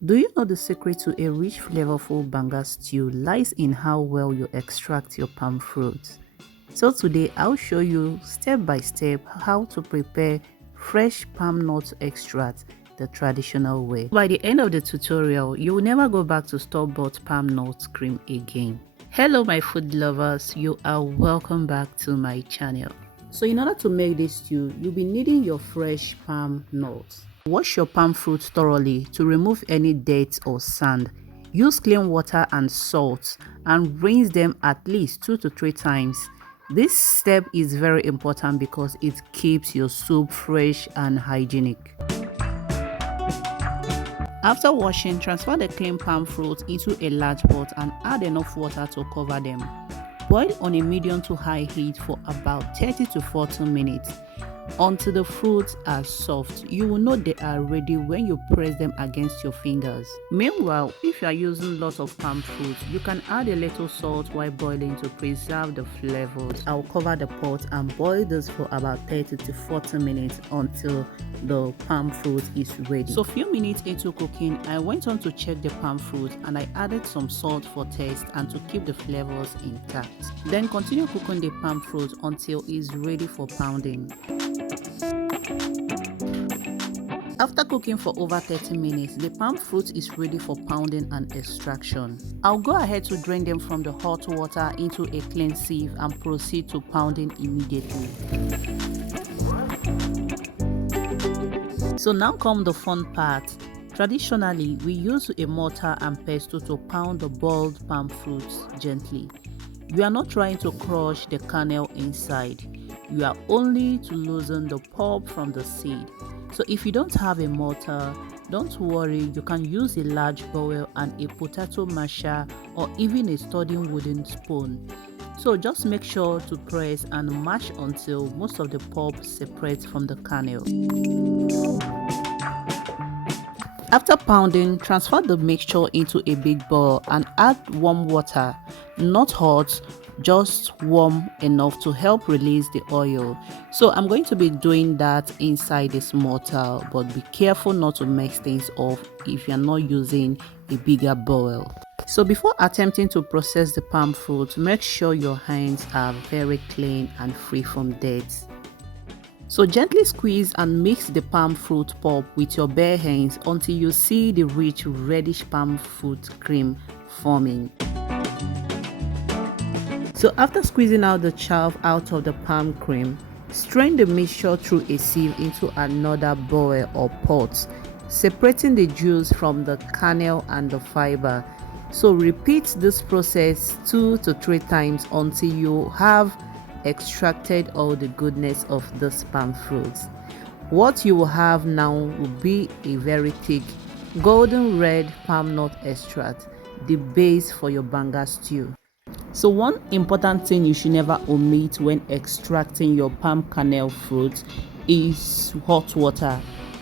Do you know the secret to a rich, flavorful Banga stew lies in how well you extract your palm fruit? So today I'll show you step by step how to prepare fresh palm nut extract the traditional way. By the end of the tutorial, you will never go back to store-bought palm nut cream again. Hello my food lovers, you are welcome back to my channel. So in order to make this stew, you'll be needing your fresh palm nuts. Wash your palm fruit thoroughly to remove any dirt or sand. Use clean water and salt and rinse them at least 2 to 3 times. This step is very important because it keeps your soup fresh and hygienic. After washing, transfer the clean palm fruit into a large pot and add enough water to cover them. Boil on a medium to high heat for about 30 to 40 minutes until the fruits are soft. You will know they are ready when you press them against your fingers. Meanwhile, if you are using lots of palm fruit, you can add a little salt while boiling to preserve the flavors. I'll cover the pot and boil this for about 30 to 40 minutes until the palm fruit is ready. So a few minutes into cooking, I went on to check the palm fruit and I added some salt for taste and to keep the flavors intact. Then continue cooking the palm fruit until it's ready for pounding. After cooking for over 30 minutes, the palm fruit is ready for pounding and extraction. I'll go ahead to drain them from the hot water into a clean sieve and proceed to pounding immediately. So now comes the fun part. Traditionally, we use a mortar and pestle to pound the boiled palm fruits gently. You are not trying to crush the kernel inside. You are only to loosen the pulp from the seed. So if you don't have a mortar, don't worry, you can use a large bowl and a potato masher or even a sturdy wooden spoon. So just make sure to press and mash until most of the pulp separates from the kernel. After pounding, transfer the mixture into a big bowl and add warm water, not hot, just warm enough to help release the oil. So I'm going to be doing that inside this mortar, but be careful not to mix things up if you're not using a bigger bowl. So before attempting to process the palm fruit, make sure your hands are very clean and free from dirt. So gently squeeze and mix the palm fruit pulp with your bare hands until you see the rich reddish palm fruit cream forming. So after squeezing out the chaff out of the palm cream, strain the mixture through a sieve into another bowl or pot, separating the juice from the kernel and the fiber. So repeat this process 2 to 3 times until you have extracted all the goodness of this palm fruit. What you will have now will be a very thick golden red palm nut extract, the base for your Banga stew. So one important thing you should never omit when extracting your palm kernel fruit is hot water.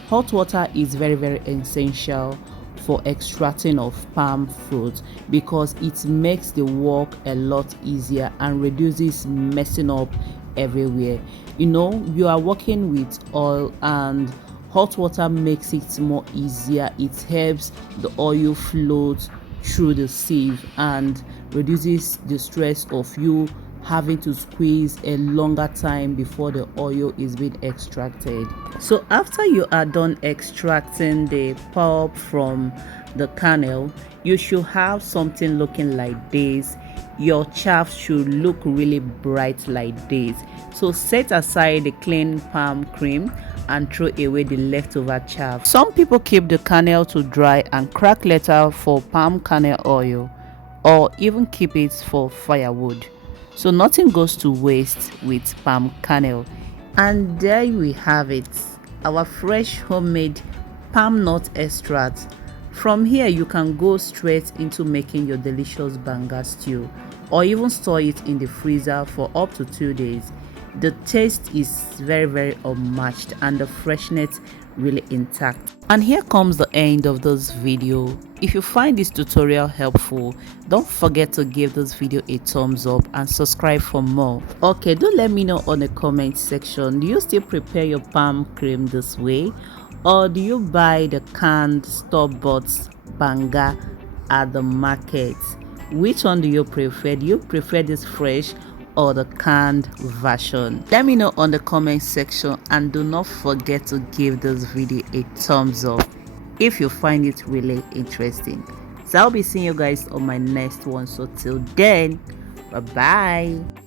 Hot water is very essential for extracting of palm fruit because it makes the work a lot easier and reduces messing up everywhere. You know, you are working with oil and hot water makes it more easier. It helps the oil float through the sieve and reduces the stress of you having to squeeze a longer time before the oil is being extracted. So after you are done extracting the pulp from the kernel, you should have something looking like this. Your chaff should look really bright like this. So set aside the clean palm cream and throw away the leftover chaff. Some people keep the kernel to dry and crack later for palm kernel oil, or even keep it for firewood. So nothing goes to waste with palm kernel. And there we have it, our fresh homemade palm nut extract. From here you can go straight into making your delicious Banga stew or even store it in the freezer for up to 2 days. The taste is very unmatched and the freshness really intact. And here comes the end of this video. If you find this tutorial helpful, don't forget to give this video a thumbs up and subscribe for more. Okay, do let me know on the comment section, do you still prepare your palm cream this way, Or do you buy the canned store-bought Banga at the market? Which one do you prefer? Do you prefer this fresh or the canned version? Let me know on the comment section, and do not forget to give this video a thumbs up if you find it really interesting. So I'll be seeing you guys on my next one. So till then, bye bye.